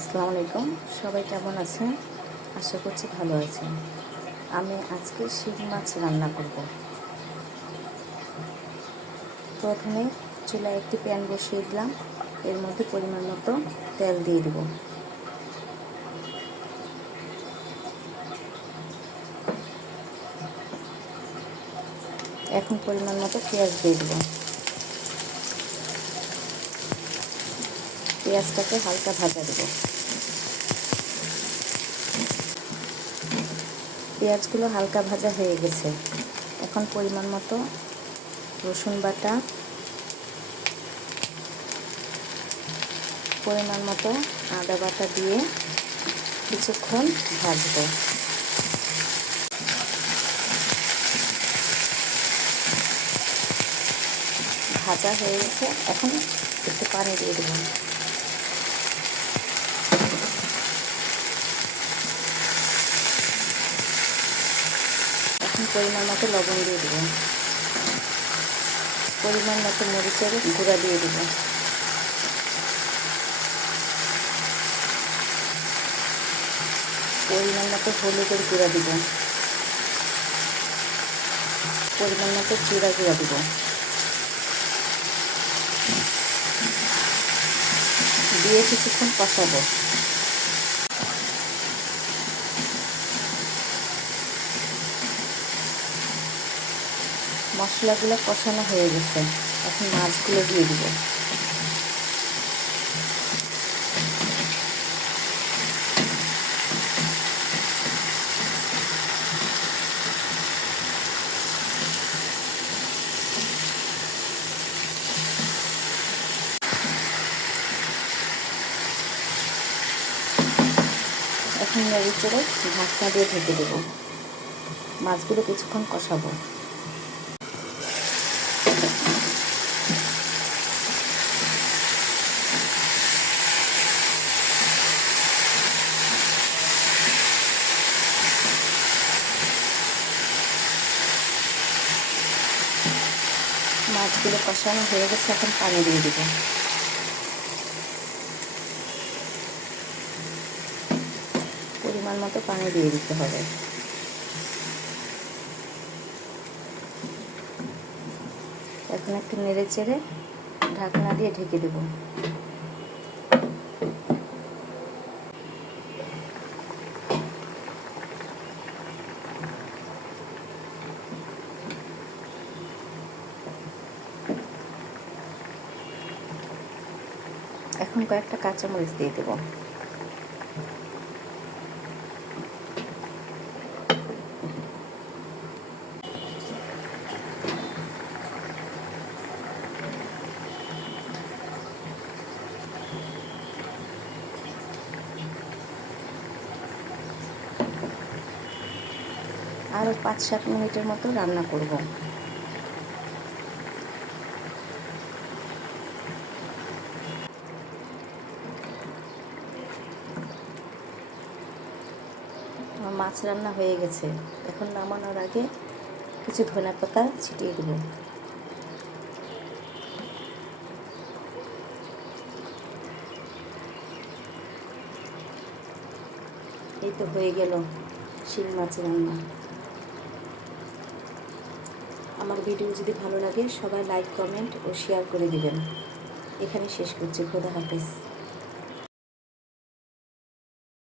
আসসালামু আলাইকুম। সবাই কেমন আছেন? আশা করছি ভালো আছেন। আমি আজকে শিং মাছ রান্না করব। প্রথমে চুলায় একটি প্যান বসিয়ে দিলাম। এর মধ্যে পরিমাণ মতো তেল দিয়ে দেব। এখন পরিমাণ মতো পেঁয়াজ দিয়ে দেবো। পেঁয়াজটাকে হালকা ভাজা দেব। পেঁয়াজগুলো হালকা ভাজা হয়ে গেছে। এখন পরিমাণ মতো রসুন বাটা, পরিমাণ মতো আদা বাটা দিয়ে কিছুক্ষণ ভাজবো। ভাজা হয়ে গেছে, এখন একটু পানি দিয়ে দেবো। পরিমাণ মতো লবণ দিয়ে দেবো। পরিমাণ মতো মরিচের গুঁড়া দিয়ে দেবো। পরিমাণ মতো হলুদের গুঁড়া দিব। পরিমাণ মতো জিরা গুঁড়া দিব। দিয়ে কিছুক্ষণ কষাবো। মশলাগুলো কষানো হয়ে গেছে। এখন মাছগুলো দিয়ে দিব। এখন নেড়ে ঢাকনা দিয়ে ঢেকে দেবো। মাছগুলো কিছুক্ষণ কষাবো। মাছগুলো কষানো হয়ে গেছে, এখন পানি দিয়ে দেবো। পরিমাণ মতো পানি দিয়ে দিতে হবে। এখন একটু নেড়ে চেড়ে ঢাকনা দিয়ে ঢেকে দেব। এখন কয়েকটা কাঁচামরিচ দিয়ে দেবো। আরও পাঁচ সাত মিনিটের মতো রান্না করব। আমার মাছ রান্না হয়ে গেছে। এখন নামানোর আগে কিছু ধনে পাতা ছিটিয়ে দেবো। এই তো হয়ে গেল শিং মাছ রান্না। আমার ভিডিও যদি ভালো লাগে, সবাই লাইক কমেন্ট ও শেয়ার করে দিবেন। এখানে শেষ করছি। খোদা হাফেজ।